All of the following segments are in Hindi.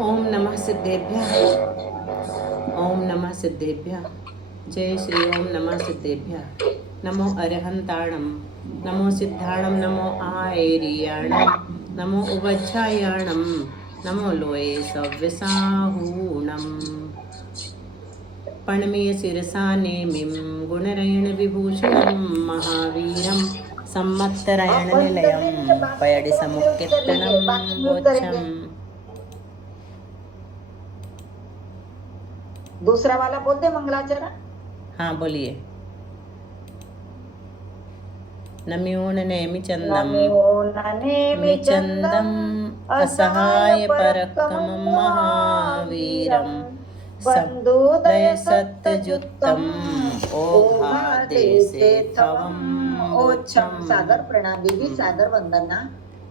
ओम नमः सिद्धेभ्यः। ओम नमः सिद्धेभ्यः। जय श्री ओम नमः सिद्धेभ्यः। नमो अरहंताणं, नमो सिद्धाणं, नमो आयर्याणं, नमो उवज्झायाणं, नमो लोये सव्यसाहूणम्। पणमेय शिरसा नेमिं गुणरयण विभूषणं महावीरं सम्मत्तरायण बंद निलयं करेंगे, बाकी पयडि को म्यूट कर समुत्कीर्तनं लीजिए, बाकी म्यूट वोच्छम्। करेंगे। दूसरा वाला बोल दे मंगलाचरण। हाँ बोलिए। नम्यो नेमि चंदम, नमो ननेमि चंदम चंदम असहाय असहाय पराक्रमं पराक्रमं महावीरं महावीरं बंधुदय सदय सत्तजुत्तम सत्यजुत्तम ओघादेशे ओघादेशे थवं थवम ओछम। वोच्छम्। सादर प्रणाम दीदी, सादर वंदना।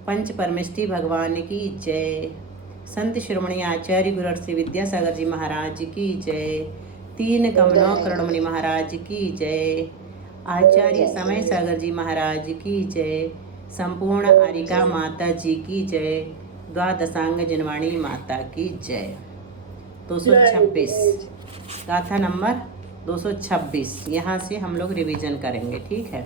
पंच परमेष्ठी भगवान की जय। संत शिरोमणि आचार्य गुरु श्री विद्यासागर जी महाराज की जय। तीन कमनों करुणमणि महाराज की जय। आचार्य समय सागर जी महाराज की जय। संपूर्ण आरिका माता जी की जय। द्वादशांग जनवाणी माता की जय। 226 गाथा नंबर 226। यहाँ से हम लोग रिवीजन करेंगे, ठीक है,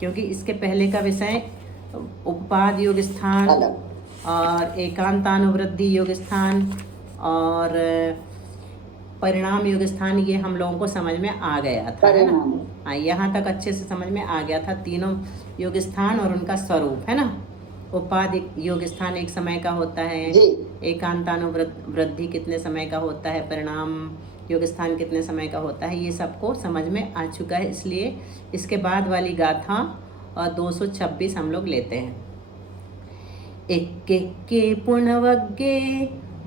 क्योंकि इसके पहले का विषय उपपाद योग स्थान और एकांतानुवृद्धि योग स्थान और परिणाम योग स्थान, ये हम लोगों को समझ में आ गया था, है ना। हाँ, यहाँ तक अच्छे से समझ में आ गया था तीनों योग स्थान और उनका स्वरूप, है ना। उपाद योग स्थान एक समय का होता है, एकांतानुवृद्धि कितने समय का होता है, परिणाम योग स्थान कितने समय का होता है, ये सबको समझ में आ चुका है। इसलिए इसके बाद वाली गाथा और 226 हम लोग लेते हैं। एक्के पुण्यवज्ञे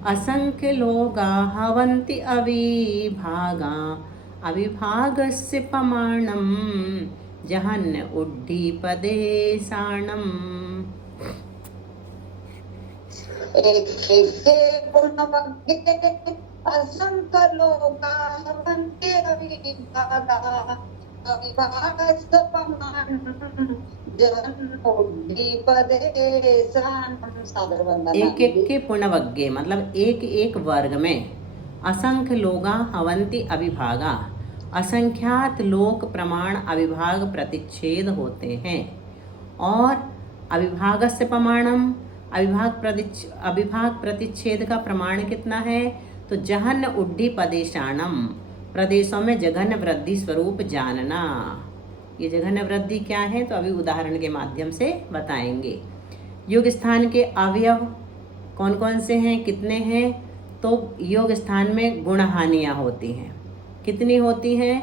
असंख्य लोगा हवन्ति अविभागा अविभागस्य प्रमाणं जहन्य उड्डीपदे साणम्। असंख्य लोका हवन्ति अविभागा अविभागस्य प्रमाणं जहन्योड्डीपदे साणम्। सादर वंदना। एक एक के पुण्यवज्ञे मतलब एक एक वर्ग में असंख्य लोगा हवंती अविभागा, असंख्यात लोक प्रमाण अविभाग प्रतिच्छेद होते हैं। और अविभागस्य प्रमाणम अविभाग प्रतिच्छेद का प्रमाण कितना है, तो जहन्य उड्डी प्रदेशानम, प्रदेशों में जघन्य वृद्धि स्वरूप जानना। ये जघन्य वृद्धि क्या है, तो अभी उदाहरण के माध्यम से बताएंगे। योग स्थान के अवयव कौन कौन से हैं, कितने हैं, तो योग स्थान में गुण हानियाँ होती हैं। कितनी होती हैं,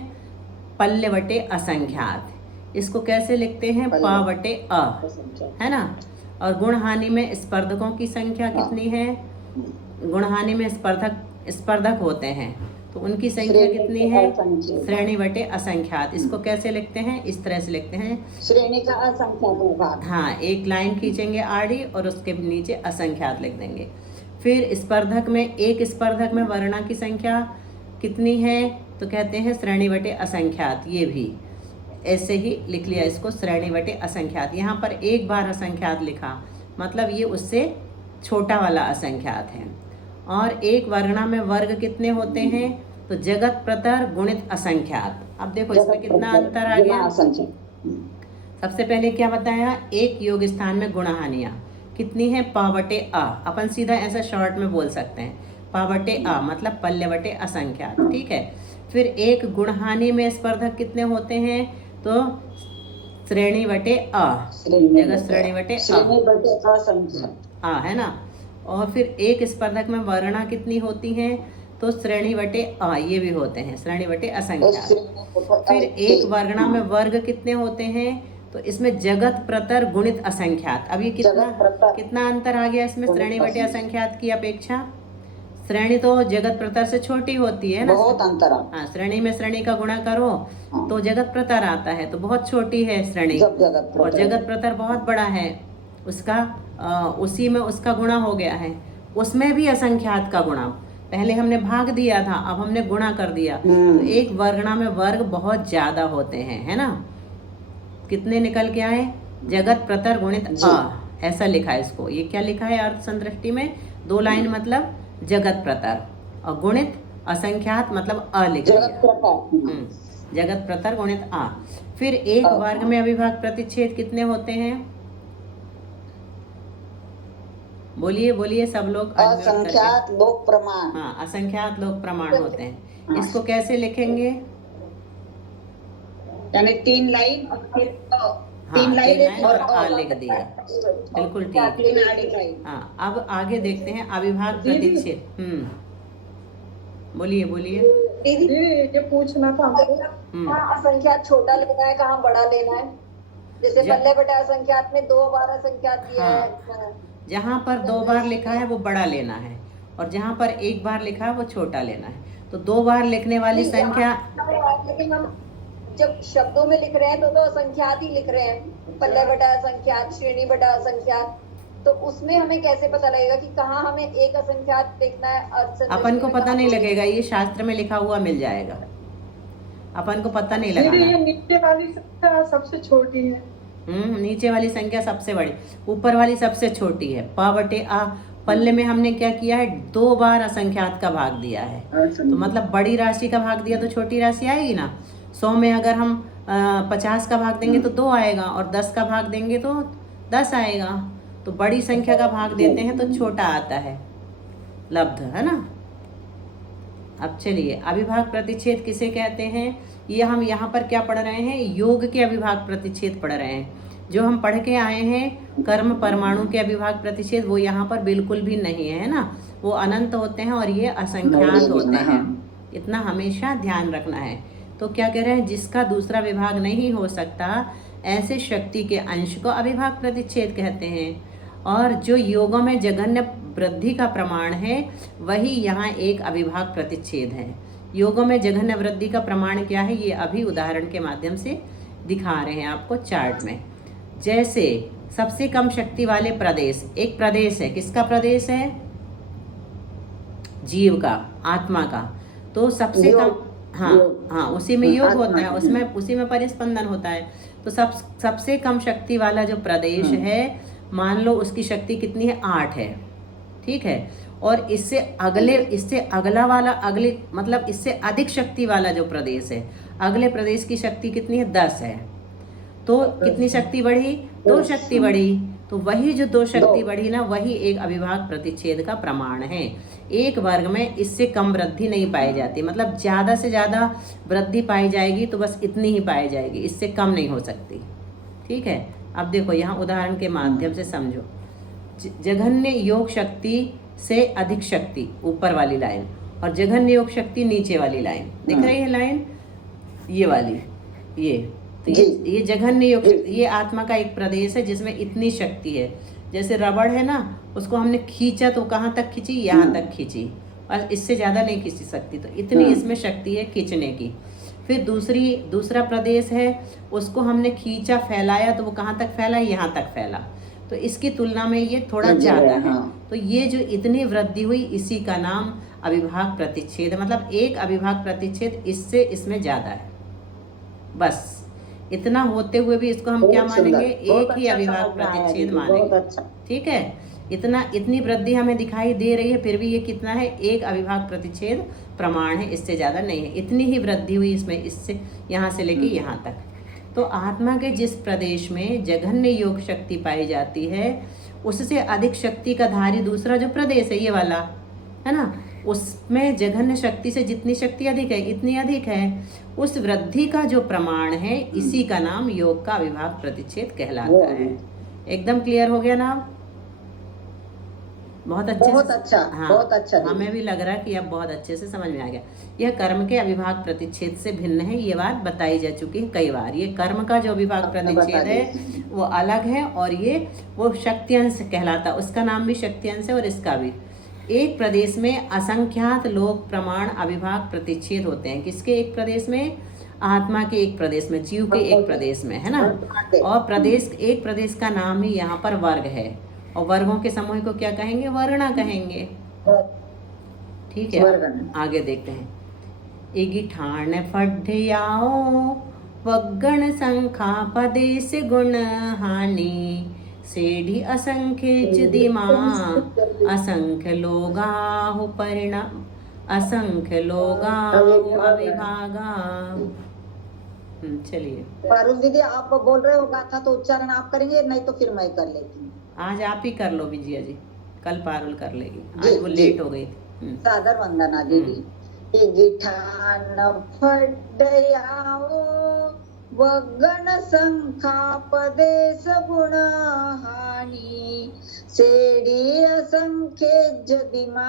पल्ले बटे असंख्यात। इसको कैसे लिखते हैं, प बटे अ, है ना। और गुण हानि में स्पर्धकों की संख्या कितनी है, गुण हानि में स्पर्धक होते हैं, तो उनकी संख्या कितनी है, श्रेणी बटे असंख्यात। इसको कैसे लिखते हैं, इस तरह से लिखते हैं, श्रेणी का असंख्यात। हाँ, एक लाइन खींचेंगे आड़ी और उसके नीचे असंख्यात लिख देंगे। फिर स्पर्धक में, एक स्पर्धक में वर्णा की संख्या कितनी है, तो कहते हैं श्रेणी बटे असंख्यात। ये भी ऐसे ही लिख लिया इसको, श्रेणी बटे असंख्यात। यहाँ पर एक बार असंख्यात लिखा, मतलब ये उससे छोटा वाला असंख्यात है। और एक वर्णा में वर्ग कितने होते हैं, तो जगत प्रतर गुणित असंख्यात। अब देखो इसमें कितना अंतर आ गया। सबसे पहले क्या बताया, एक योग स्थान में गुण हानियाँ कितनी है, प बटे अ। अपन सीधा ऐसा शॉर्ट में बोल सकते हैं, प बटे अ मतलब पल्ले बटे असंख्यात, ठीक है। फिर एक गुण हानि में स्पर्धक कितने होते हैं, तो श्रेणी बटे अ, जगह श्रेणी बटे अ, है ना। और फिर एक स्पर्धक में वर्णा कितनी होती हैं, तो श्रेणी बटे अ, ये भी होते हैं श्रेणी बटे असंख्यात। फिर एक वर्णा में वर्ग कितने होते हैं, तो इसमें जगत प्रतर गुणित असंख्यात। अब ये कितना अंतर आ गया इसमें श्रेणी बटे असंख्यात की अपेक्षा। श्रेणी तो जगत प्रतर से छोटी होती है ना, बहुत अंतर। हाँ, श्रेणी में श्रेणी का गुणा करो तो जगत प्रतर आता है, तो बहुत छोटी है श्रेणी, और जगत प्रतर बहुत बड़ा है उसका। उसी में उसका गुणा हो गया है, उसमें भी असंख्यात का गुणा। पहले हमने भाग दिया था, अब हमने गुणा कर दिया, तो एक वर्गणा में वर्ग बहुत ज्यादा होते हैं, है ना। कितने निकल के आए, जगत प्रतर गुणित अ, ऐसा लिखा है इसको। ये क्या लिखा है अर्थ संदृष्टि में? 2 लाइन मतलब जगत प्रतर, और गुणित असंख्यात मतलब अ लिख दिया। जगत प्रतर गुणित आ। फिर एक वर्ग में अविभाज्य प्रतिच्छेद कितने होते हैं? बोलिए बोलिए सब लोग unmute करके। असंख्यात लोक प्रमाण। हाँ, असंख्यात लोक प्रमाण होते हैं। इसको कैसे लिखेंगे? यानी 3 लाइन और फिर हाँ, 3 लाइन और आ लिख दिया। बिल्कुल ठीक। हाँ, अब आगे देखते हैं अविभाज्य प्रतिच्छेद। बोलिए बोलिए। दीदी ये पूछना था हमको, कहाँ असंख्यात छोटा लेना है, कहाँ बड़ा लेना है? जैसे पल्ले बटे असंख्यात में 2 बार असंख्यात दिया है। जहाँ पर 2 बार लिखा है वो बड़ा लेना है, और जहाँ पर 1 बार लिखा है वो छोटा लेना है। तो 2 बार लिखने वाली संख्या, लेकिन हम जब शब्दों में लिख रहे हैं तो असंख्यात ही लिख रहे हैं, पल्ले बटा असंख्यात, श्रेणी बटा असंख्यात। तो उसमें हमें कैसे पता लगेगा कि कहाँ हमें एक असंख्यात लिखना है? अपन को पता नहीं लगेगा, ये शास्त्र में लिखा हुआ मिल जाएगा, अपन को पता नहीं लगाना। ये नीचे वाली संख्या सबसे छोटी है। नीचे वाली संख्या सबसे बड़ी, ऊपर वाली सबसे छोटी है। प बटे आ, पल्ले में हमने क्या किया है? 2 बार असंख्यात का भाग दिया है, तो मतलब बड़ी राशि का भाग दिया तो छोटी राशि आएगी ना। 100 में अगर हम 50 का भाग देंगे तो 2 आएगा, और 10 का भाग देंगे तो 10 आएगा। तो बड़ी संख्या का भाग देते हैं तो छोटा आता है, लब्ध, है ना। अब चलिए, अविभाज्य प्रतिच्छेद किसे कहते हैं? ये हम यहाँ पर क्या पढ़ रहे हैं? योग के अविभाज्य प्रतिच्छेद पढ़ रहे हैं। जो हम पढ़ के आए हैं कर्म परमाणु के अविभाज्य प्रतिच्छेद, वो यहाँ पर बिल्कुल भी नहीं है ना। वो अनंत होते हैं और ये असंख्यात होते हैं, इतना हमेशा ध्यान रखना है। तो क्या कह रहे हैं? जिसका दूसरा विभाग नहीं हो सकता, ऐसे शक्ति के अंश को अविभाज्य प्रतिच्छेद कहते हैं। और जो योगों में जघन्य वृद्धि का प्रमाण है, वही यहाँ एक अविभाज्य प्रतिच्छेद है। योगों में जघन्य वृद्धि का प्रमाण क्या है? ये अभी उदाहरण के माध्यम से दिखा रहे हैं आपको चार्ट में। जैसे सबसे कम शक्ति वाले प्रदेश, एक प्रदेश है, किसका प्रदेश है? जीव का, आत्मा का। तो सबसे कम, हाँ, उसी में योग होता है, उसमें उसी में परिस्पंदन होता है। तो सबसे कम शक्ति वाला जो प्रदेश है, मान लो उसकी शक्ति कितनी है? 8 है, ठीक है। और इससे अगला वाला, अगले मतलब इससे अधिक शक्ति वाला जो प्रदेश है, अगले प्रदेश की शक्ति कितनी है? 10 है। तो कितनी शक्ति बढ़ी? 2 शक्ति बढ़ी। तो वही जो 2 शक्ति बढ़ी ना, वही एक अविभाज्य प्रतिच्छेद का प्रमाण है। एक वर्ग में इससे कम वृद्धि नहीं पाई जाती, मतलब ज़्यादा से ज़्यादा वृद्धि पाई जाएगी तो बस इतनी ही पाई जाएगी, इससे कम नहीं हो सकती, ठीक है। अब देखो यहाँ उदाहरण के माध्यम से समझो। जघन्य योग शक्ति से अधिक शक्ति, ऊपर वाली लाइन, और जघन्य योग शक्ति नीचे वाली लाइन, दिख रही है लाइन? ये वाली, ये तो ये जघन्य योग शक्ति, ये आत्मा का एक प्रदेश है जिसमें इतनी शक्ति है। जैसे रबड़ है ना, उसको हमने खींचा तो कहाँ तक खींची? यहाँ तक खींची, और इससे ज़्यादा नहीं खींच सकती, तो इतनी इसमें शक्ति है खींचने की। फिर दूसरा प्रदेश है, उसको हमने खींचा, फैलाया, तो वो कहाँ तक फैला? यहाँ तक फैला। तो इसकी तुलना में ये थोड़ा ज़्यादा है। तो ये जो इतनी वृद्धि हुई, इसी का नाम अविभाज्य प्रतिच्छेद है। मतलब एक अविभाज्य प्रतिच्छेद इससे इसमें ज़्यादा है। बस इतना होते हुए भी इसको हम क्या मानेंगे? एक ही अविभाज्य प्रतिच्छेद मानेंगे, ठीक है। इतनी वृद्धि हमें दिखाई दे रही है, फिर भी ये कितना है? एक अविभाज्य प्रतिच्छेद प्रमाण है, इससे ज़्यादा नहीं है। इतनी ही वृद्धि हुई इसमें, इससे यहाँ से लेके यहाँ तक। तो आत्मा के जिस प्रदेश में जघन्य योग शक्ति पाई जाती है, उससे अधिक शक्ति का धारी दूसरा जो प्रदेश है, ये वाला है ना, उसमें जघन्य शक्ति से जितनी शक्ति अधिक है, इतनी अधिक है। उस वृद्धि का जो प्रमाण है, इसी का नाम योग का अविभाज्य प्रतिच्छेद कहलाता है। एकदम क्लियर हो गया ना? बहुत अच्छे, बहुत अच्छा, हाँ, बहुत अच्छा। हमें भी लग रहा है कि अब बहुत अच्छे से समझ में आ गया। यह कर्म के अविभाज्य प्रतिच्छेद से भिन्न है, ये बात बताई जा चुकी है कई बार। ये कर्म का जो अविभाज्य प्रतिच्छेद है वो अलग है, और ये वो शक्त्यंश कहलाता, उसका नाम भी शक्त्यंश है और इसका भी। एक प्रदेश में असंख्यात लोक प्रमाण अविभाज्य प्रतिच्छेद होते हैं। किसके एक प्रदेश में? आत्मा के एक प्रदेश में, जीव के एक प्रदेश में, है ना। और एक प्रदेश का नाम ही यहाँ पर वर्ग है, और वर्गों के समूह को क्या कहेंगे? वर्णा कहेंगे, ठीक है। आगे देखते हैं। इगिठान फड्याओ वगण संखा पदेश गुण हानि सेढ़ी असंख्य दिमा असंख्य लोगाहु परिणाम असंख्य लोगाहु अविभागा। चलिए पारुल दीदी आप बोल रहे हो गाथा तो उच्चारण आप करेंगे, नहीं तो फिर मैं कर लेती हूँ। आज आप ही कर लो विजया जी, कल पारुल कर लेगी, जी, आज वो जी। लेट हो गई थी। सादर वंदना दीदी। गिठान फड्डयाओ वगण संखापदेश गुण हानी सेडी असंख्य जदिमा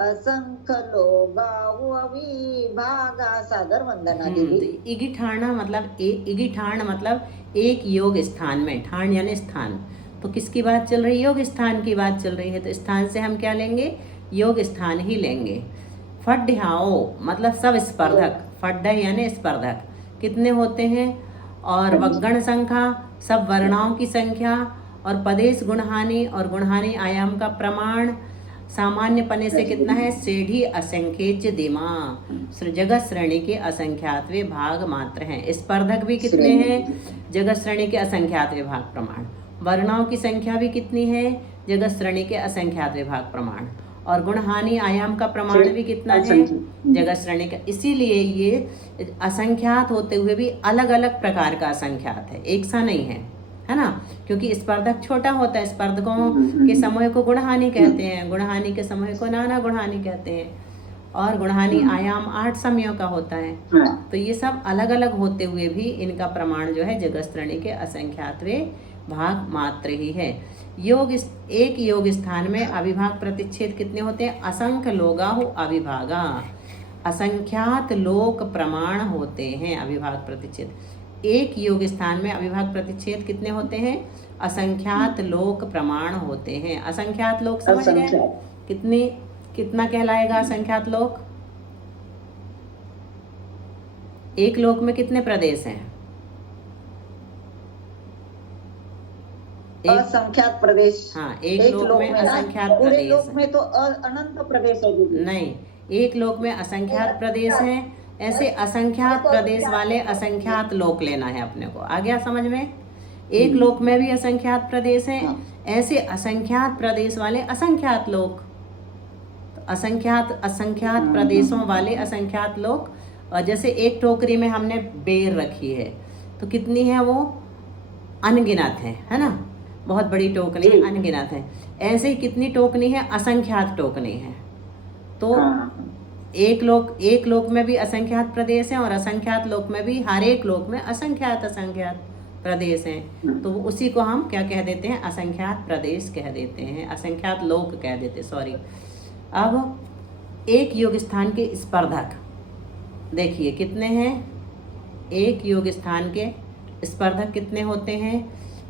असंख्य लोगाऊ अविभागा। सादर वंदना दीदी। तो इगिठाना मतलब इगिठान मतलब एक योग स्थान में, ठान यानी स्थान। तो किसकी बात चल रही है? योग स्थान की बात चल रही है, तो स्थान से हम क्या लेंगे? योग स्थान ही लेंगे। फड्ढ्याओ मतलब सब स्पर्धक, फड्ढ यानी स्पर्धक कितने होते हैं, और वगण संख्या सब वर्णाओं की संख्या, और पदेश गुणहानि और गुणहानि आयाम का प्रमाण सामान्य पने से कितना है? सेढ़ी असंख्येच दिमा जगत श्रेणी के असंख्यातवे भाग मात्र हैं। स्पर्धक भी कितने हैं? जगत श्रेणी के असंख्यात विभाग प्रमाण। वर्णाओं की संख्या भी कितनी है? जगत श्रेणी के असंख्यात विभाग प्रमाण। और गुणहानि आयाम का प्रमाण भी कितना है? जगत श्रेणी का। इसीलिए ये असंख्यात होते हुए भी अलग अलग प्रकार का असंख्यात है, एक सा नहीं है ना? क्योंकि स्पर्धक छोटा होता है, स्पर्धकों के समूह को गुणहानि कहते हैं, गुणहानि के समूह को नाना गुणहानि कहते हैं, और गुणहानि आयाम 8 समयों का होता है। तो ये सब अलग अलग होते हुए भी इनका प्रमाण जो है जगत श्रेणी के असंख्यातवे भाग मात्र ही है। एक योग स्थान में अविभाग प्रतिच्छेद कितने होते हैं? असंख्य लोगाहु अविभागा। असंख्यात लोक प्रमाण होते हैं अविभाग प्रतिच्छेद। एक योग स्थान में अविभाग प्रतिच्छेद कितने होते हैं? असंख्यात लोक प्रमाण होते हैं। असंख्यात लोक समझ गए? कितना कहलाएगा असंख्यात लोक? एक लोक में कितने प्रदेश हैं? असंख्यात प्रदेश। हाँ, एक लोक में असंख्यात पूरे प्रदेश लोक में तो अनंत प्रदेश है दीदी। नहीं, एक लोक में असंख्यात प्रदेश हैं। ऐसे असंख्यात प्रदेश वाले असंख्यात लोक लेना है अपने को। आ गया समझ में? एक लोक में भी असंख्यात प्रदेश हैं, ऐसे असंख्यात प्रदेश वाले असंख्यात लोक। तो असंख्यात प्रदेशों वाले असंख्यात लोक। और जैसे एक टोकरी में हमने बेर रखी है, तो कितनी है वो? अनगिनत है ना? बहुत बड़ी टोकनी है, अनगिनत है। ऐसे ही कितनी टोकनी है? असंख्यात टोकनी है। तो एक लोक में भी असंख्यात प्रदेश हैं, और असंख्यात लोक में भी, हर एक लोक में असंख्यात प्रदेश हैं। तो उसी को हम क्या कह देते हैं? असंख्यात प्रदेश कह देते हैं, असंख्यात लोक कह देते, सॉरी। अब एक योग स्थान के स्पर्धक देखिए कितने हैं? एक योग स्थान के स्पर्धक कितने होते हैं?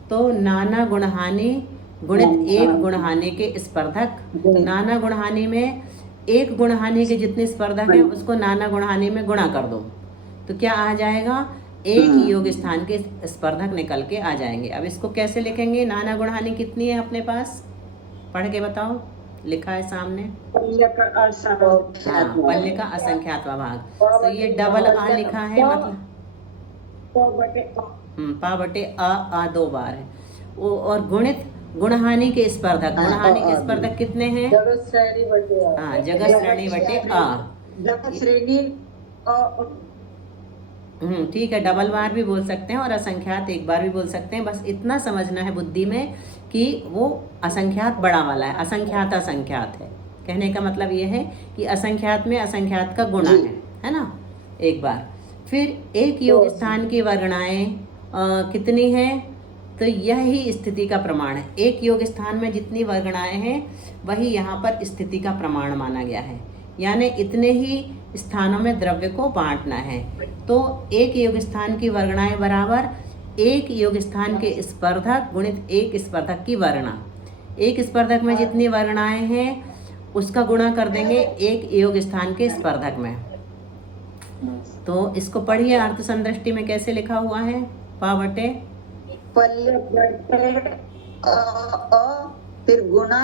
तो नाना गुणहानि गुणित एक गुणहानि के स्पर्धक। नाना गुणहानि में एक गुणहानि के जितने स्पर्धक हैं उसको नाना गुणहानि में गुणा कर दो, तो क्या आ जाएगा? एक योग स्थान के स्पर्धक निकल के आ जाएंगे। अब इसको कैसे लिखेंगे? नाना गुणहानि कितनी है अपने पास? पढ़ के बताओ, लिखा है सामने। पल्ले का असंख्यात भाग। तो ये डबल आ लिखा है, मतलब पा बटे आ 2 बार है। और गुणित गुणहानि के स्पर्धक, गुणहानि के स्पर्धक कितने हैं? जगत श्रेणी बटे आ। जगत श्रेणी ठीक है, डबल बार भी बोल सकते हैं और असंख्यात एक बार भी बोल सकते हैं। बस इतना समझना है बुद्धि में कि वो असंख्यात बड़ा वाला है, असंख्यात है। कहने का मतलब ये है कि असंख्यात में असंख्यात का गुणा है ना? एक बार फिर एक योग स्थान की वर्णाएं कितनी हैं? तो यही स्थिति का प्रमाण है। एक योग स्थान में जितनी वर्गणाएं हैं वही यहाँ पर स्थिति का प्रमाण माना गया है, यानी इतने ही स्थानों में द्रव्य को बांटना है। तो एक योग स्थान की वर्गणाएं बराबर एक योग स्थान के स्पर्धक गुणित एक स्पर्धक की वर्गणा। एक स्पर्धक में जितनी वर्गणाएं हैं उसका गुणा कर देंगे एक योग स्थान के स्पर्धक में। तो इसको पढ़िए, अर्थ संदृष्टि में कैसे लिखा हुआ है? पा बटे पल्ले बटे फिर गुणा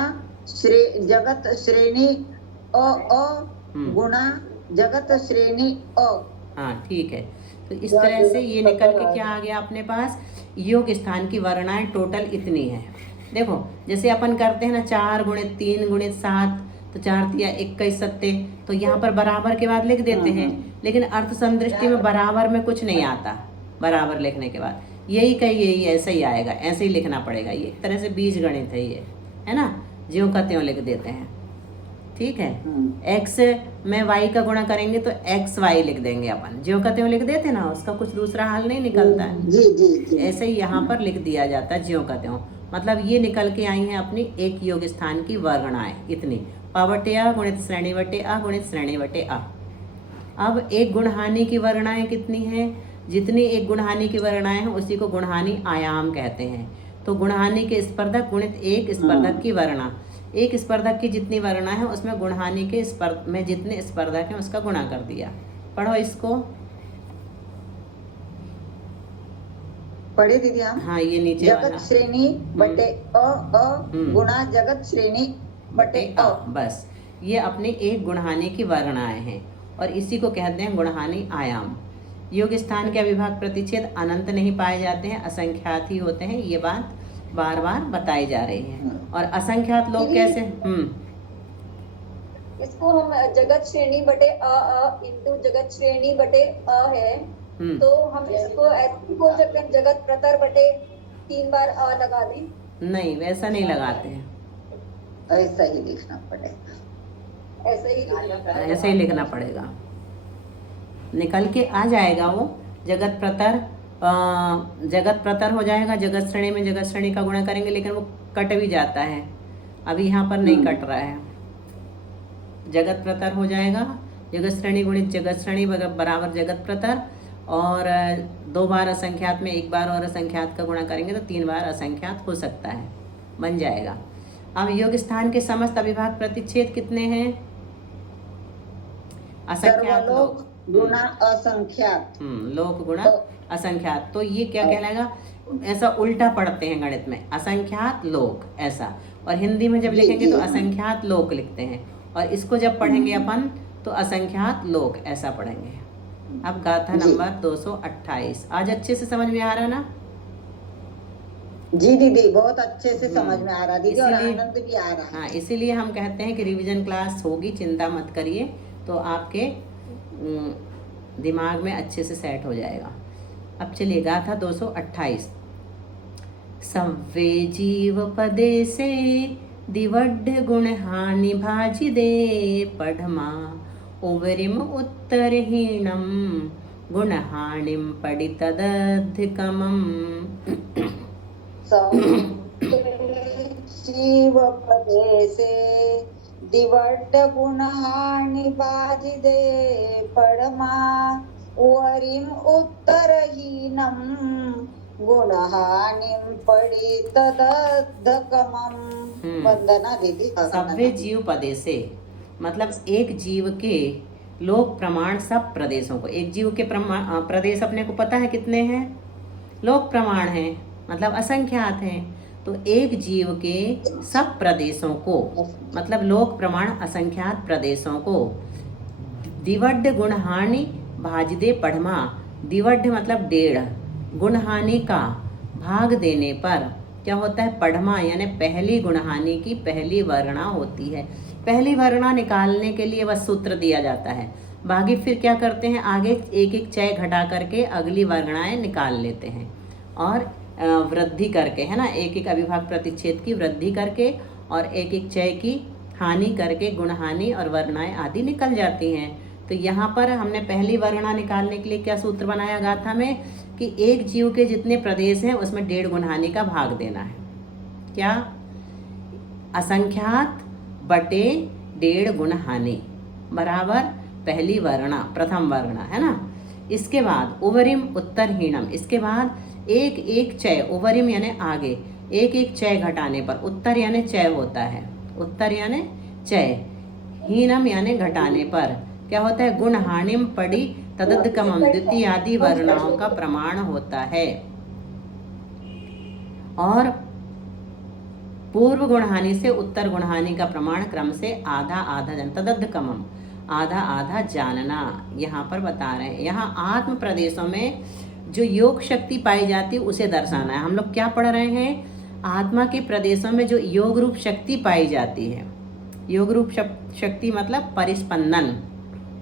जगत श्रेणी गुणा जगत श्रेणी हाँ ठीक है। तो इस तरह से ये निकल के क्या आ गया अपने पास, योग स्थान की वर्णाएं टोटल इतनी है। देखो जैसे अपन करते हैं ना 4 गुणित 3 गुणित 7, तो 4 तिया 21 सत्ते, तो यहाँ पर बराबर के बाद लिख देते हैं, लेकिन अर्थ संदृष्टि में बराबर में कुछ नहीं आता। बराबर लिखने के बाद यही यही ऐसा ही आएगा, ऐसे ही लिखना पड़ेगा। ये एक तरह से बीज गणित है ये, है ना, ज्यों का त्यों लिख देते हैं। ठीक है, x में y का गुणा करेंगे तो एक्स वाई लिख देंगे अपन, ज्यों का त्यों लिख देते ना, उसका कुछ दूसरा हाल नहीं निकलता है। जी जी जी। ऐसे ही यहाँ पर लिख दिया जाता है ज्यों का त्यों। मतलब ये निकल के आई हैं अपनी एक योग स्थान की वर्गणाएं इतनी, पावटे आ गुणित श्रेणी बटे आ गुणित श्रेणी बटे आ। अब एक गुणहानि की वर्गणाएं कितनी हैं, जितनी एक गुणहानि की वर्गणाएं हैं उसी को गुणहानि आयाम कहते हैं। तो गुणहानि के स्पर्धक गुणित एक स्पर्धक की वर्णा, एक स्पर्धक की जितनी वर्णा है उसमें गुणहानि के में जितने स्पर्धक हैं उसका गुणा कर दिया। पढ़ो इसको। पढ़े दीदी हम? हाँ, ये नीचे जगत वाला श्रेणी बटे अ गुणा जगत श्रेणी बटे अ। बस ये अपने एक गुणहानि की वर्णाएं हैं और इसी को कहते हैं गुणहानि आयाम। योग स्थान के अविभाज्य प्रतिच्छेद अनंत नहीं पाए जाते हैं, असंख्यात ही होते हैं। ये बात बार बार बताई जा रही है। और असंख्यात लोग कैसे, इसको हम जगत श्रेणी बटे अ इंटू जगत श्रेणी बटे अ है, तो हम इसको ऐसे बोल सकते हैं जगत प्रतर बटे 3 बार अ लगा दें। नहीं, वैसा नहीं लगाते हैं, ऐसा ही लिखना पड़ेगा, ऐसे ही लिखना पड़ेगा। निकल के आ जाएगा वो जगत प्रतर हो जाएगा। जगत श्रेणी में जगत श्रेणी का गुणा करेंगे, लेकिन वो कट भी जाता है, अभी यहाँ पर नहीं कट रहा है। जगत प्रतर हो जाएगा, जगत श्रेणी गुणित जगत श्रेणी बराबर जगत प्रतर, और 2 बार असंख्यात में 1 बार और असंख्यात का गुणा करेंगे तो 3 बार असंख्यात हो सकता है, बन जाएगा। अब योग स्थान के समस्त अविभाज्य प्रतिच्छेद कितने हैं? असंख्यात लोक गुणा असंख्यात, लोक गुणा असंख्यात। तो ये क्या कहलाएगा, ऐसा उल्टा पढ़ते हैं गणित में, असंख्यात लोक ऐसा, और हिंदी में जब लिखेंगे तो असंख्यात लोक लिखते हैं, और इसको जब पढ़ेंगे अपन तो असंख्यात लोक ऐसा पढ़ेंगे। अब गाथा नंबर 228 आज अच्छे से समझ में आ रहा है ना? जी दीदी, बहुत अच्छे से समझ में आ रहा दीदी, और आनंद भी आ रहा है। हाँ, इसीलिए हम कहते हैं कि रिवीजन क्लास होगी, चिंता मत करिए, तो आपके दिमाग में अच्छे से सेट हो जाएगा। अब चलिए गाथा 228। संवे जीव पदे से दिवड्ढ गुण हानि भाजि दे पढ़मा उवरिम उत्तरहीणम गुण हानिम पड़ी तदधिकमम। जीव पदे से दिवड्ढ गुण हानि भाजि दे पढ़मा उवरिम उत्तरहीनम गुण हानिम पड़ी तदधिकमम। वंदना दीदी। सभ्य जीव पदे से मतलब एक जीव के लोक प्रमाण सब प्रदेशों को, एक जीव के प्रदेश अपने को पता है कितने हैं, लोक प्रमाण हैं मतलब असंख्यात हैं। तो एक जीव के सब प्रदेशों को मतलब लोक प्रमाण असंख्यात प्रदेशों को दिवड्ढ गुणहानि भाजदे पढ़मा, दिवड्ढ मतलब 1.5, गुणहानि का भाग देने पर क्या होता है, पढ़मा यानी पहली गुणहानि की पहली वर्णा होती है। पहली वर्णा निकालने के लिए बस सूत्र दिया जाता है, बाकी फिर क्या करते हैं आगे एक एक चय घटा करके अगली वर्णाएं निकाल लेते हैं और वृद्धि करके, है ना, एक एक अविभाज्य प्रतिच्छेद की वृद्धि करके और एक एक चय की हानि करके गुणहानि और वर्णाएं आदि निकल जाती हैं। तो यहाँ पर हमने पहली वर्णा निकालने के लिए क्या सूत्र बनाया गाथा में कि एक जीव के जितने प्रदेश हैं उसमें 1.5 गुणहानि का भाग देना है। क्या, असंख्यात बटे 1.5 गुणहानि बराबर पहली वर्णा, प्रथम वर्णा, है ना। इसके बाद उवरिम उत्तरहीणम, इसके बाद एक एक चय, उवरिम यानी आगे, एक एक चय घटाने पर, उत्तर यानी चय होता है, उत्तर यानी चय, हीनम यानी घटाने पर क्या होता है, गुणहानिम पड़ी तदधिकमम, द्वितीय आदि वर्णाओं का प्रमाण होता है। और पूर्व गुणहानि से उत्तर गुणहानि का प्रमाण क्रम से आधा आधा जन, तदधिकमम आधा आधा जानना यहाँ पर बता रहे हैं। यहाँ आत्म प्रदेशों में जो योग शक्ति पाई जाती है उसे दर्शाना है। हम लोग क्या पढ़ रहे हैं? आत्मा के प्रदेशों में जो योग रूप शक्ति पाई जाती है। योग रूप शक्ति मतलब परिस्पंदन,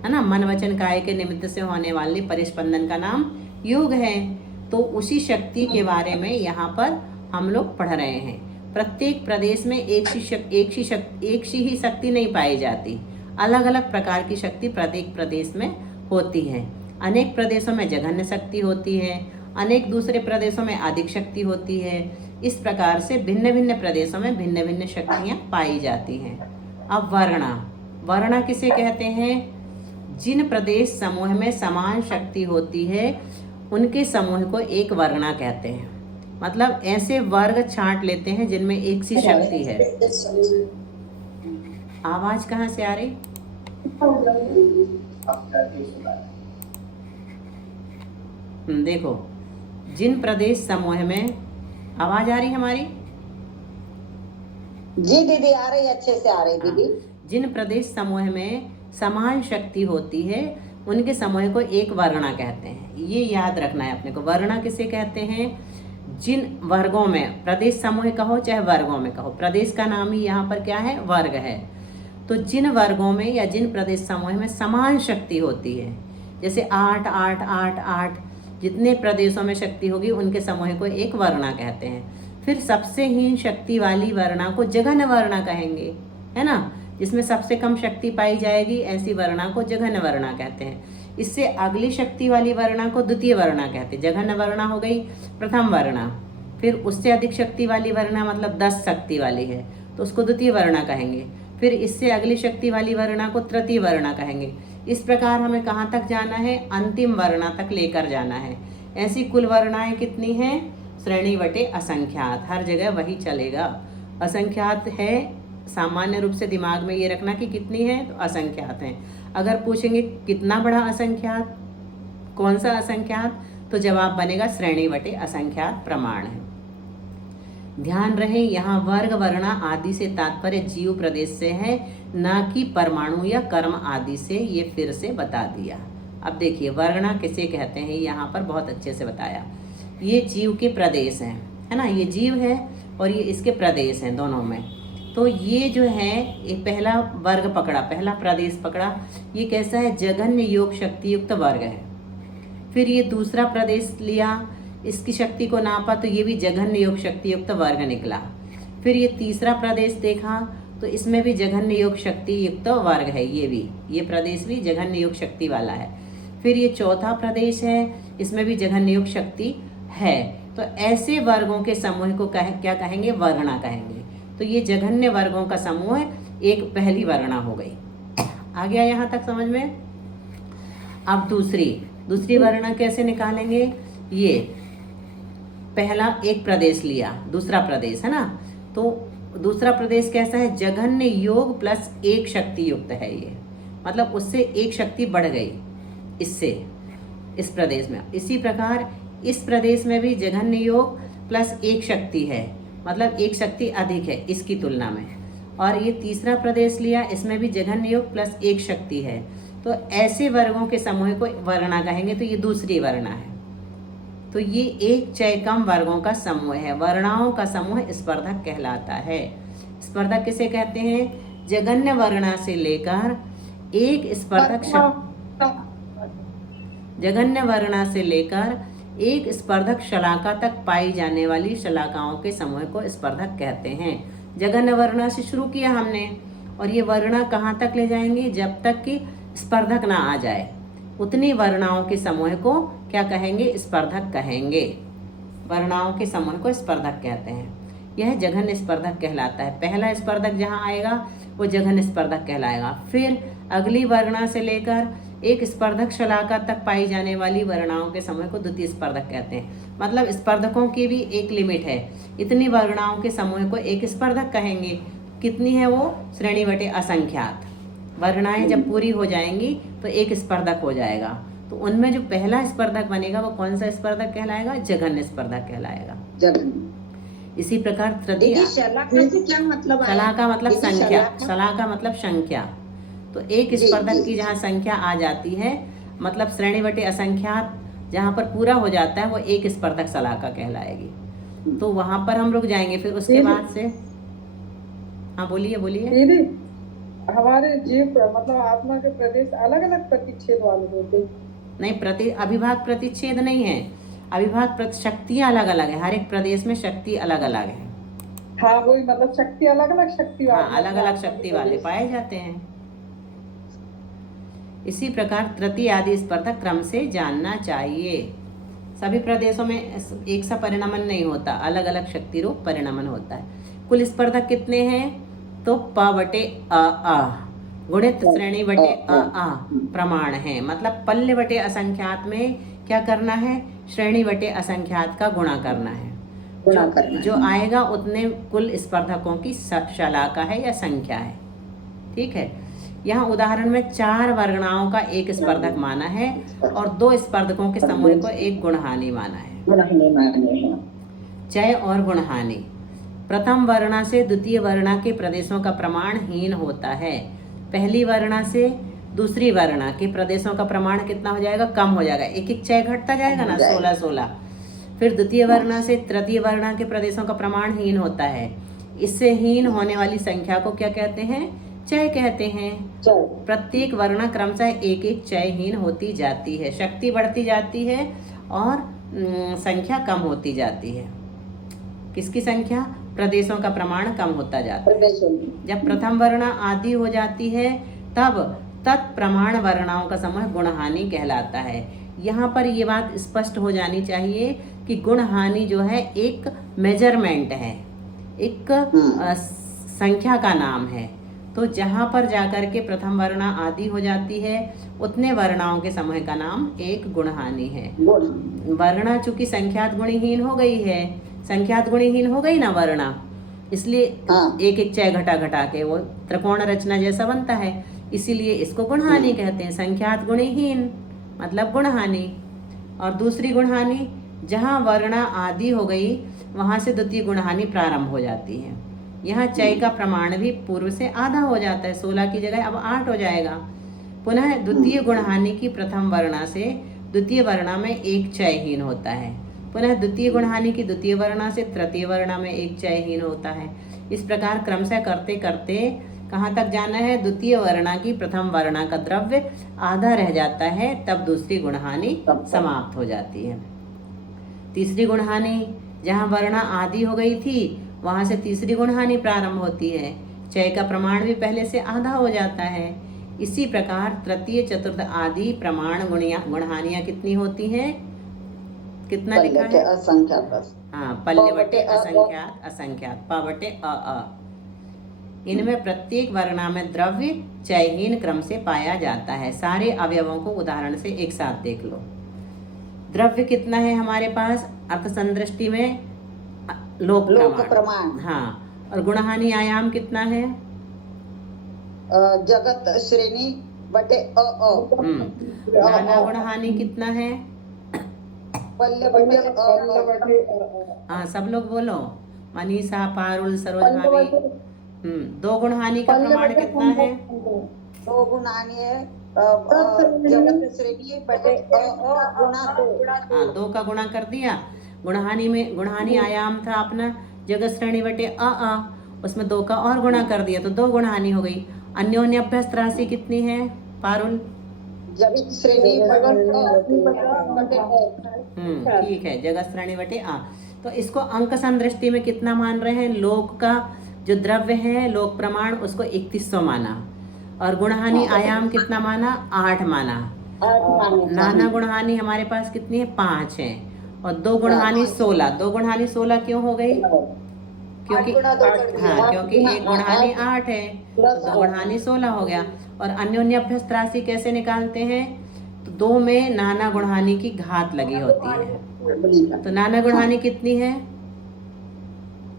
है ना। मन वचन काया के निमित्त से होने वाले परिस्पंदन का नाम योग है। तो उसी शक्ति के बारे में यहाँ पर हम लोग पढ़ रहे हैं। प्रत्येक प्रदेश में एक सी ही शक्ति नहीं पाई जाती, अलग अलग प्रकार की शक्ति प्रत्येक प्रदेश में होती है। अनेक प्रदेशों में जघन्य शक्ति होती है, अनेक दूसरे प्रदेशों में अधिक शक्ति होती है। इस प्रकार से भिन्न भिन्न प्रदेशों में भिन्न भिन्न शक्तियाँ पाई जाती हैं। अब वर्णा किसे कहते हैं? जिन प्रदेश समूह में समान शक्ति होती है उनके समूह को एक वर्णा कहते हैं। मतलब ऐसे वर्ग छांट लेते हैं जिनमें एक सी शक्ति है। आवाज कहाँ से आ रही? देखो, जिन प्रदेश समूह में, आवाज आ रही हमारी? जी दीदी आ रही, अच्छे से आ रही दीदी। जिन प्रदेश समूह में समान शक्ति होती है उनके समूह को एक वर्णा कहते हैं। ये याद रखना है अपने को। वर्णा किसे कहते हैं? जिन वर्गों में, प्रदेश समूह कहो चाहे वर्गों में कहो, प्रदेश का नाम ही यहाँ पर क्या है? वर्ग है। तो जिन वर्गों में या जिन प्रदेश समूह में समान शक्ति होती है, जैसे 8 8 8 8 जितने प्रदेशों में शक्ति होगी उनके समूह को एक वर्णा कहते हैं। फिर सबसे हीन शक्ति वाली वर्णा को जघन्य वर्णा कहेंगे, है ना। जिसमें सबसे कम शक्ति पाई जाएगी ऐसी वर्णा को जघन्य वर्णा कहते हैं। इससे अगली शक्ति वाली वर्णा को द्वितीय वर्णा कहते हैं। जघन्य वर्णा हो गई प्रथम वर्णा, फिर उससे अधिक शक्ति वाली वर्णा मतलब 10 शक्ति वाली है तो उसको द्वितीय वर्णा कहेंगे। फिर इससे अगली शक्ति वाली वर्णा को तृतीय वर्णा कहेंगे। इस प्रकार हमें कहाँ तक जाना है? अंतिम वर्णा तक लेकर जाना है। ऐसी कुल वर्णाएं कितनी हैं? श्रेणी बटे असंख्यात। हर जगह वही चलेगा। असंख्यात है, सामान्य रूप से दिमाग में ये रखना कि कितनी है, तो असंख्यात हैं। अगर पूछेंगे कितना बड़ा असंख्यात, कौन सा असंख्यात, तो जवाब बनेगा श्रेणी बटे असंख्यात प्रमाण है। ध्यान रहे यहाँ वर्ग वर्णा आदि से तात्पर्य जीव प्रदेश से है, ना कि परमाणु या कर्म आदि से। ये फिर से बता दिया। अब देखिए वर्णा किसे कहते हैं, यहाँ पर बहुत अच्छे से बताया। ये जीव के प्रदेश हैं, है ना। ये जीव है और ये इसके प्रदेश हैं दोनों में। तो ये जो है एक पहला वर्ग पकड़ा, पहला प्रदेश पकड़ा, ये कैसा है? जघन्य योग शक्ति युक्त वर्ग है। फिर ये दूसरा प्रदेश लिया, इसकी शक्ति को नापा तो ये भी जघन्य योग शक्ति युक्त वर्ग निकला। फिर ये तीसरा प्रदेश देखा तो इसमें भी जघन्य योग शक्ति युक्त वर्ग है। ये प्रदेश भी जघन्य योग शक्ति वाला है। फिर ये चौथा प्रदेश है, इसमें भी जघन्य योग शक्ति है। तो ऐसे वर्गों के समूह को क्या कहेंगे? वर्णा कहेंगे। तो ये जघन्य वर्गों का समूह एक पहली वर्णा हो गई। आ गया यहाँ तक समझ में? अब दूसरी वर्णा कैसे निकालेंगे? ये पहला एक प्रदेश लिया, दूसरा प्रदेश है ना। तो दूसरा प्रदेश कैसा है? जघन्य योग प्लस एक शक्ति युक्त है। ये मतलब उससे एक शक्ति बढ़ गई इससे, इस प्रदेश में। इसी प्रकार इस प्रदेश में भी जघन्य योग प्लस एक शक्ति है, मतलब एक शक्ति अधिक है इसकी तुलना में। और ये तीसरा प्रदेश लिया, इसमें भी जघन्य योग प्लस एक शक्ति है। तो ऐसे वर्गों के समूह को वर्णा कहेंगे। तो ये दूसरी वर्णा है। तो ये एक चय कम वर्गों का समूह है। वर्णाओं का समूह स्पर्धक कहलाता है। स्पर्धक किसे कहते हैं? जघन्य वर्णा से लेकर एक जघन्य वर्णा से लेकर एक स्पर्धक शलाका तक पाई जाने वाली शलाकाओं के समूह को स्पर्धक कहते हैं। जघन्य वर्णा से शुरू किया हमने, और ये वर्णा कहाँ तक ले जाएंगे? जब तक कि स्पर्धक ना आ जाए उतनी वर्णाओं के समूह को क्या कहेंगे? स्पर्धक कहेंगे। वर्णाओं के समूह को स्पर्धक कहते हैं। यह जघन्य स्पर्धक कहलाता है। पहला स्पर्धक जहाँ आएगा वो जघन्य स्पर्धक कहलाएगा। फिर अगली वर्णा से लेकर एक स्पर्धक शलाका तक पाई जाने वाली वर्णाओं के समूह को द्वितीय स्पर्धक कहते हैं। मतलब स्पर्धकों की भी एक लिमिट है। इतनी वर्णाओं के समूह को एक स्पर्धक कहेंगे। कितनी है वो? श्रेणी बटे असंख्यात। वर्णाएं जब पूरी हो जाएंगी तो एक स्पर्धक हो जाएगा। तो उनमें जो पहला स्पर्धक बनेगा वो कौन सा स्पर्धक कहलाएगा? जघन्य स्पर्धक कहलाएगा। इसी प्रकार तृतीय शलाका से क्या मतलब? शलाका मतलब संख्या। शलाका मतलब संख्या। तो एक जी, स्पर्धक जी। की जहाँ संख्या आ जाती है, मतलब श्रेणी बटे असंख्यात जहाँ पर पूरा हो जाता है, वो एक स्पर्धक शलाका कहलाएगी। तो वहाँ पर हम रुक जाएंगे, फिर उसके बाद से हाँ बोलिए बोलिए। दीदी, हमारे जीव मतलब आत्मा के प्रदेश अलग अलग प्रतिच्छेद वाले होते हैं। नहीं, अभिभाग प्रतिच्छेद नहीं है, अभिभाग शक्तियाँ अलग अलग है, हर एक प्रदेश में शक्ति अलग अलग है। हाँ वही, मतलब शक्ति अलग अलग शक्ति हाँ, वाले, अलग अलग शक्ति वाले पाए जाते हैं। इसी प्रकार तृतीय आदि स्पर्धक क्रम से जानना चाहिए। सभी प्रदेशों में एक सा परिणमन नहीं होता, अलग अलग शक्ति रूप परिणमन होता है। कुल स्पर्धक कितने हैं? तो प बटे अ गुणित श्रेणी बटे अ प्रमाण है। मतलब पल्य बटे असंख्यात में क्या करना है? श्रेणी बटे असंख्यात का गुणा करना है। जो आएगा उतने कुल स्पर्धकों की शलाका है या संख्या है। ठीक है। यहाँ उदाहरण में 4 वर्गणाओं का एक स्पर्धक माना है और 2 स्पर्धकों के समूह को एक गुणहानी माना है। चय और गुणहानि। प्रथम वर्णा से द्वितीय वर्णा के प्रदेशों का प्रमाण हीन होता है। पहली वर्णा से दूसरी वर्णा के प्रदेशों का प्रमाण कितना हो जाएगा? कम हो जाएगा। एक एक चय घटता जाएगा ना, 16-16। फिर द्वितीय वर्णा से तृतीय वर्णा के प्रदेशों का प्रमाण हीन होता है। इससे हीन होने वाली संख्या को क्या कहते हैं? चय कहते हैं। प्रत्येक वर्णा क्रमशः एक एक चयहीन होती जाती है, शक्ति बढ़ती जाती है और संख्या कम होती जाती है। किसकी संख्या? प्रदेशों का प्रमाण कम होता जाता है। जब प्रथम वर्णा आदि हो जाती है तब तत्प्रमाण वर्णाओं का समूह गुणहानि कहलाता है। यहाँ पर ये बात स्पष्ट हो जानी चाहिए कि गुणहानि जो है एक मेजरमेंट है, एक संख्या का नाम है। तो जहाँ पर जाकर के प्रथम वर्णा आदि हो जाती है उतने वर्णाओं के समूह का नाम एक गुणहानि है। वर्णा चूंकि संख्यात गुणहीन हो गई है, संख्यात गुणहीन हो गई ना वर्णा, इसलिए एक एक चय घटा घटा के वो त्रिकोण रचना जैसा बनता है, इसीलिए इसको गुणहानि कहते हैं। संख्यात गुणहीन मतलब गुणहानि। और दूसरी गुणहानि, जहाँ वर्णा आदि हो गई वहाँ से द्वितीय गुणहानि प्रारंभ हो जाती है। यहाँ चय का प्रमाण भी पूर्व से आधा हो जाता है, 16 की जगह अब 8 हो जाएगा। पुनः द्वितीय गुणहानि की प्रथम वर्णा से द्वितीय वर्णा में एक चयहीन होता है। पुनः द्वितीय गुणहानि की द्वितीय वर्णा से तृतीय वर्णा में एक चयहीन होता है। इस प्रकार क्रमशः करते करते कहाँ तक जाना है? द्वितीय वर्णा की प्रथम वर्णा का द्रव्य आधा रह जाता है, तब दूसरी गुणहानि समाप्त हो जाती है। तीसरी गुणहानि, जहाँ वर्णा आदि हो गई थी वहाँ से तीसरी गुणहानि प्रारंभ होती है। चय का प्रमाण भी पहले से आधा हो जाता है। इसी प्रकार तृतीय चतुर्थ आदि प्रमाण गुणहानियाँ कितनी होती हैं? कितना लिखा है? हाँ, पल्य बटे असंख्यात, असंख्यात प बटे अ। इनमें प्रत्येक वर्णा में द्रव्य चयहीन क्रम से पाया जाता है। सारे अवयवों को उदाहरण से एक साथ देख लो। द्रव्य कितना है हमारे पास? अर्थ संदृष्टि में लोक प्रमाण। हाँ, और गुणहानि आयाम कितना है? जगत श्रेणी बटे अ। नाना गुणहानि कितना है? पल्य बटे अ। हाँ, सब लोग बोलो। मनीषा, पारुल, सरोज भाभी। 2 गुणहानि का प्रमाण कितना है? 2 गुणहानि है जगत श्रेणी बटे अ गुणा 2। हाँ, 2 का गुणा कर दिया। गुणहानि में गुणहानि आयाम था अपना जगत श्रेणी बटे अ, उसमें 2 का और गुणा कर दिया तो 2 गुणहानि हो गई। अन्योन्य अभ्यस्त राशि कितनी है पारुल? जगत श्रेणी ठीक है, जगत श्रेणी बटे आ। तो इसको अंक संदृष्टि में कितना मान रहे हैं? लोक का जो द्रव्य है लोक प्रमाण उसको 3100 माना और गुणहानि आयाम कितना माना? 8 माना। नाना गुणहानि हमारे पास कितनी है? 5 है और 2 गुणहानि 16। 2 गुणहानि 16 क्यों हो गई? क्योंकि क्योंकि एक गुणहानि 8 है तो 2 गुणहानि 16 हो गया। और अन्योन्य अभ्यस्त राशि कैसे निकालते हैं? तो 2 में नाना गुणहानि की घात लगी होती है। तो नाना गुणहानि कितनी है?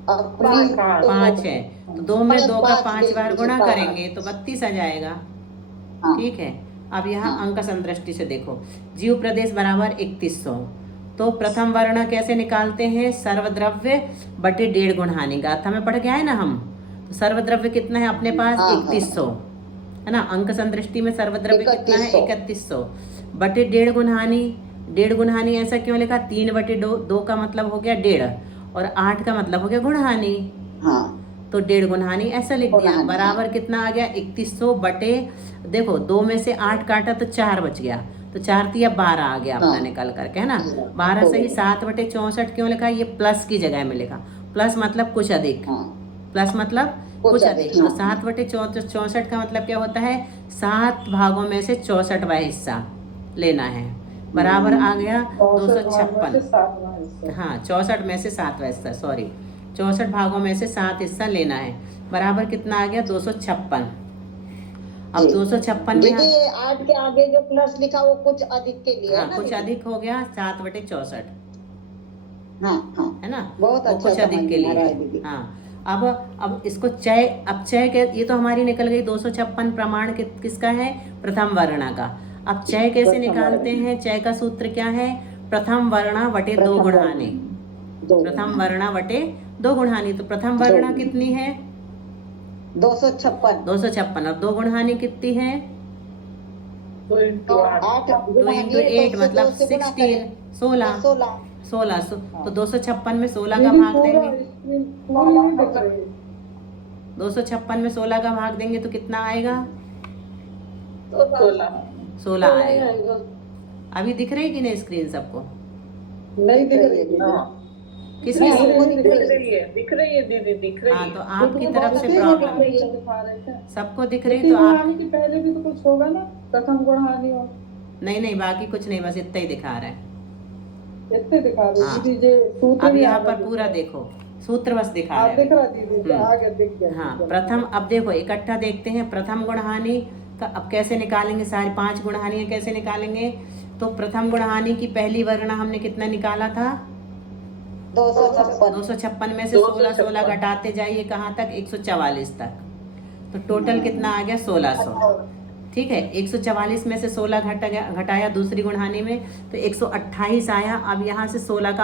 5 है। तो 2 में 2 का 5 बार गुणा करेंगे तो 32 आ जाएगा। ठीक है। अब यहाँ अंक संदृष्टि से देखो, जीव प्रदेश बराबर 3100। तो प्रथम वर्ण कैसे निकालते हैं? सर्वद्रव्य बटे 1.5 गुणहानि। गाथा में पढ़ के आए ना हम। तो सर्वद्रव्य कितना है अपने पास? 3100। है ना। अंक संदृष्टि में सर्वद्रव्य कितना है? 3100। 3100 बटे 1.5 गुणहानी। 1.5 गुणहानी ऐसा क्यों लिखा? 3 बटे 2 का मतलब हो गया 1.5 और 8 का मतलब हो गया गुणहानी, हाँ तो 1.5 गुणहानी ऐसा लिख दिया। गुणहानी, बराबर कितना आ गया? 3100 बटे, देखो 2 में से 8 काटा तो 4 बच गया, तो 4 तिया 12 आ गया अपना हाँ। निकल करके, है ना। 12 सही। 7 बटे 64 क्यों लिखा? ये प्लस की जगह में लिखा, प्लस मतलब कुछ अधिक, हाँ प्लस मतलब कुछ अधिक। तो हाँ। 7 बटे 64 का मतलब क्या होता है? 7 भागों में से 64वां हिस्सा लेना है। बराबर आ गया 256। 7वां हिस्सा। हाँ 64 में से 7वां हिस्सा, सॉरी 64 भागों में से 7 हिस्सा लेना है। बराबर कितना आ गया? 256। अब जी। 256 में दीदी ये 8 के आगे जो प्लस लिखा वो कुछ अधिक के लिए है हाँ ना कुछ दीदी? अधिक हो गया 7 बटे 64, हाँ हाँ है ना। बहुत वो अच्छा कुछ अधिक समझ के में आ लिए रहा है है। दीदी। हाँ अब इसको चय, अब चय के, ये तो हमारी निकल गई 256 प्रमाण किसका है? प्रथम वर्णा का। अब चय कैसे प्रथम निकालते वर्णा। हैं? चय का सूत्र क्या है? प्रथम वर्णा बटे 2 प्रथम गुणहानी। दो प्रथम वर्णा बटे 2 गुणहानी, तो प्रथम वर्णा कितनी है? 256। 256 और 2 गुणहानी कितनी है? 2 into 8। 8 2 इंटू 8 मतलब 16, 16 16। 16 तो 256 में 16 का दीदी भाग पूरा देंगे। स्क्रीन पूरी नहीं दिख रही। 256 में 16 का भाग देंगे तो कितना आएगा? 16 आएगा। अभी दिख रही कि नहीं स्क्रीन सबको? नहीं दिख रही किसकी? नहीं, हमको दिख रही है। दिख रही है दीदी, दिख रही हाँ है। तो आपकी तरफ से सबको प्रॉब्लम दिख रही है। है, दिखा रहे थे। सबको दिख रही लेकिन तो आप, गुणहानी की पहले भी तो कुछ होगा ना, प्रथम गुणहानी हो, नहीं बाकी कुछ नहीं, बस इतना ही दिखा रहा है। इतने दिखा रहे हाँ। दीदी। जे सूत्र अब भी यहाँ आगे पर दिख पूरा रहा है। देखो, सूत्र बस दिखा आप रहे दिख हैं। रहा दीदी, आगे दिख गया। हाँ प्रथम, अब देखो इकट्ठा देखते हैं प्रथम गुणहानी का। अब कैसे निकालेंगे? सारे 5 गुणहानियाँ कैसे निकालेंगे? तो प्रथम गुणहानी की पहली वर्णा हमने कितना निकाला था? 256 में से 16 घटाते जाइए कहाँ तक? 144 तक। तो टोटल कितना आ गया? 1600। ठीक है, 144 में से 16 घटाया दूसरी गुणहानी में तो 128 आया। अब यहाँ से 16 का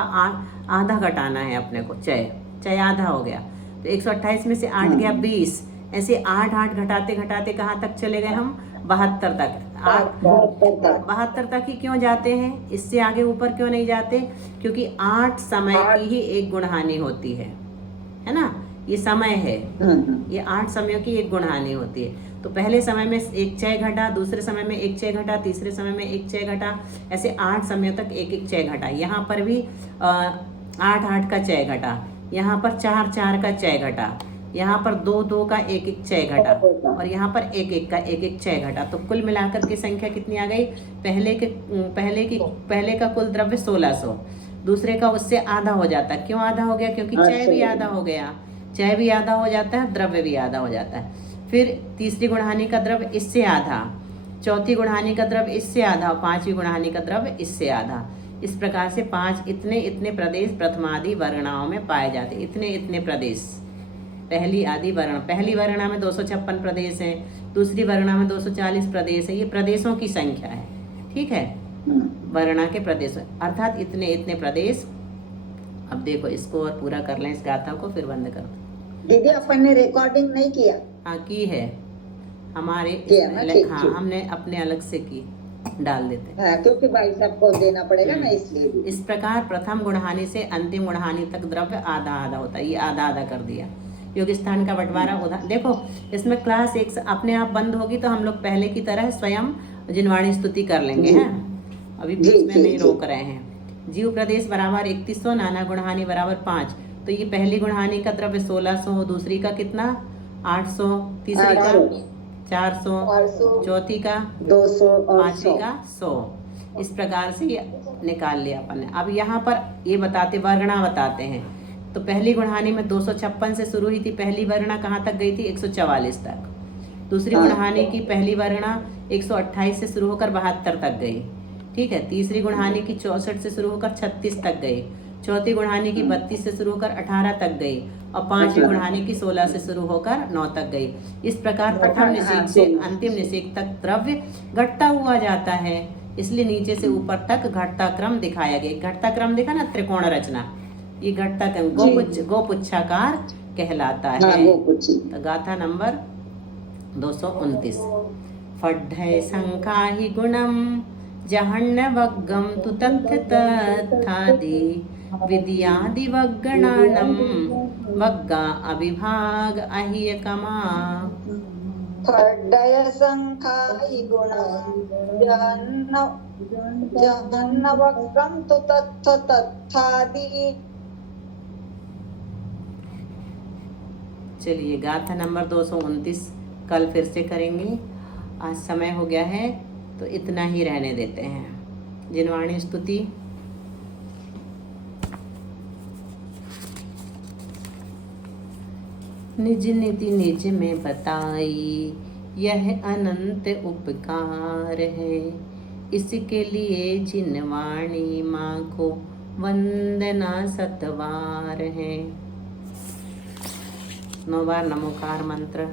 आधा घटाना है अपने को, चय आधा हो गया, तो 128 में से 8 गया 20। ऐसे 8 घटाते घटाते कहाँ तक चले गए हम? 72 तक। 72 तक ही क्यों जाते हैं? इससे आगे ऊपर क्यों नहीं जाते? क्योंकि 8 समय की ही एक गुणहानी होती है ना। ये समय है, ये 8 समयों की एक गुणहानी होती है। तो पहले समय में एक चय घटा, दूसरे समय में एक चय घटा, तीसरे समय में एक चय घटा, ऐसे 8 समयों तक एक एक चय घटा। यहाँ पर भी 8 का चय घटा, यहाँ पर 4 का चय घटा, यहाँ पर 2 का एक एक चय घटा, और यहाँ पर एक का एक एक चय घटा। तो कुल मिलाकर के संख्या कितनी आ गई? पहले का कुल द्रव्य 1600, दूसरे का उससे आधा हो जाता है। क्यों आधा हो गया? क्योंकि चय भी आधा हो गया, चय भी आधा हो जाता है, द्रव्य भी आधा हो जाता है। फिर तीसरी गुणहानी का द्रव्य इससे आधा, चौथी गुणहानी का द्रव्य इससे आधा, पांचवी गुणहानी का द्रव्य इससे आधा। इस प्रकार से 5 इतने प्रदेश प्रथमादि वर्णाओं में पाए जाते। इतने प्रदेश, पहली आदि वर्ण, पहली वर्णा में 256 प्रदेश हैं, दूसरी वर्णा में 240 प्रदेश है। ये प्रदेशों की संख्या है, ठीक है, वर्णा के प्रदेश, अर्थात इतने प्रदेश। अब देखो इसको और पूरा कर लें, इस गाथा को फिर बंद करो। दीदी अपन ने रिकॉर्डिंग नहीं किया? हाँ की है हमारे हाँ हमने अपने अलग से की, डाल देते हैं। हाँ, क्योंकि भाई साहब को देना पड़ेगा ना, इसलिए भी। इस प्रकार प्रथम गुणहानी से अंतिम गुणहानी तक द्रव्य आधा आधा होता है। ये आधा आधा कर दिया। योग स्थान का बंटवारा उधर देखो, इसमें क्लास 1 अपने आप बंद होगी तो हम लोग पहले की तरह स्वयं जिनवाणी स्तुति कर लेंगे हैं, अभी बीच में नहीं रोक रहे हैं। जीव प्रदेश बराबर 3100, नाना गुणहानी बराबर 5। तो ये पहली गुणहानी का द्रव्य 1600, दूसरी का कितना 800, तीसरी का 400, चौथी का 200 और पांचवी का 100। इस प्रकार से ये निकाल लिया अपन ने। अब यहाँ पर ये बताते वर्णा बताते हैं। तो पहली गुणहानी में 256 से शुरू हुई थी, पहली वर्णा कहाँ तक गई थी? 144 तक। दूसरी गुणहानी की पहली वर्णा 128 से शुरू होकर 72 तक गई, ठीक है। तीसरी गुणहानी की 64 से शुरू होकर 36 तक गई। चौथी गुणहानी की 32 से शुरू होकर 18 तक गई, और पांचवी गुणहानी की 16 से शुरू होकर 9 तक गई। इस प्रकार प्रथम निषेक से अंतिम निषेक तक द्रव्य घटता हुआ जाता है, इसलिए नीचे से ऊपर तक घटता क्रम दिखाया गया। घटता क्रम देखा ना, त्रिकोण रचना, ये घटता क्रम गोपुच्छाकार कहलाता है। तो गाथा नंबर 229 फड्ढय संकाहि गुणम जहण्य वग्गम तु तथ्य तथादि विद्यादि वग्गणानम वग्गा अविभाग अहियकमा खड्डय संखाहि गुणा जहन्न वक्रम तु तथादि। चलिए गाथा नंबर 229 कल फिर से करेंगे। आज समय हो गया है तो इतना ही रहने देते हैं। जिनवाणी स्तुति। निज निधि निज में बताई यह अनंत उपकार है, इसके लिए जिनवाणी माँ को वंदना सतवार है। 9 बार नमोकार मंत्र।